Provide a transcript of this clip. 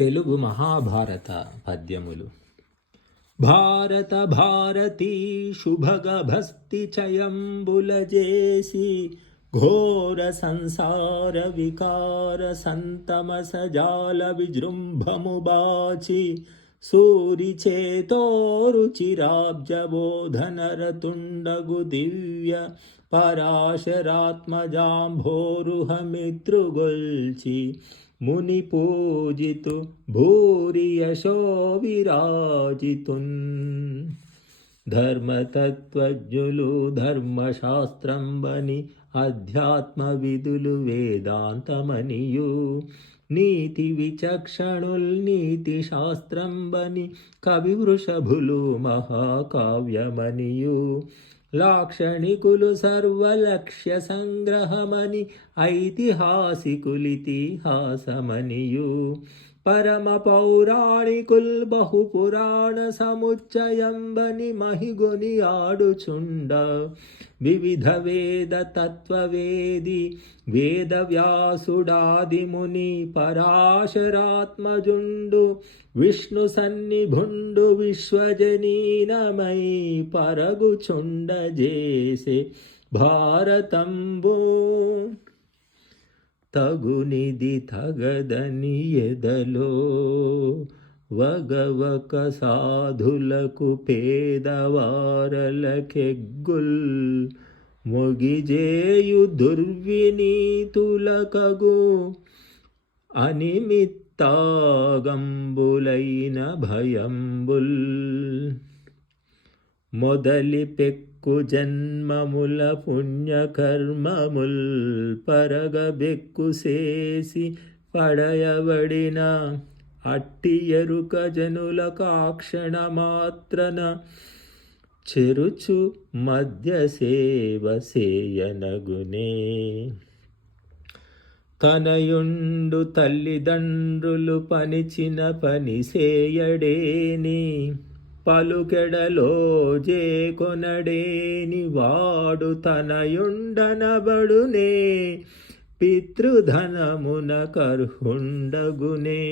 తెలుగు మహాభారత పద్యములు. భారత భారతీ శుభగభస్తి చయంబులజేసి ఘోర సంసార వికార సంతమ సజాల విజృంభము బాచి సూరి చేతోరుచిరాబ్జబోధనరతుండగు దివ్య పరాశరాత్మజాంభోరుహమిత్రుగొల్చి ముని పూజితు భూరి యశో విరాజితున్. ధర్మతత్వజ్ఞులు ధర్మశాస్త్రంబని అధ్యాత్మ విధులు వేదాంతమనియు నీతి విచక్షణుల్ నీతి శాస్త్రంబని కవి వృషభులు మహాకావ్యమనియు లాక్షణికులు సర్వలక్ష్య సంగ్రహమని ఐతిహాసికులితిహాసమనియు పరమ పౌరాణికుల్ బహుపురాణ సముచ్చయంబని మహిగొని ఆడుచుండ వివిధ వేద తత్వవేది వేద వ్యాసుడాది ముని పరాశరాత్మజుండు విష్ణు సన్నిభుండు విశ్వజనీనమై పరగుచుండజేసే భారతంబు తగునిది తగదని ఎదలో వగవక సాధులకు పేదవారలకెగ్గుల్ మొగిజేయు దుర్వినీతులకగు అనిమిత్తాగంబులైన భయంబుల్ మొదలి పెక్కు జన్మముల పుణ్యకర్మముల్ పరగబెక్కు చేసి పడయబడిన అట్టి ఎరుక జనుల కాక్షణ మాత్రన చెరుచు మధ్య సేవ సేయనగునే. తనయుండు తల్లిదండ్రులు పనిచిన పని సేయడేని పలుకెడలో జేకొనడేని వాడు తనయుండనబడునే పితృధనమున కర్హుండగునే.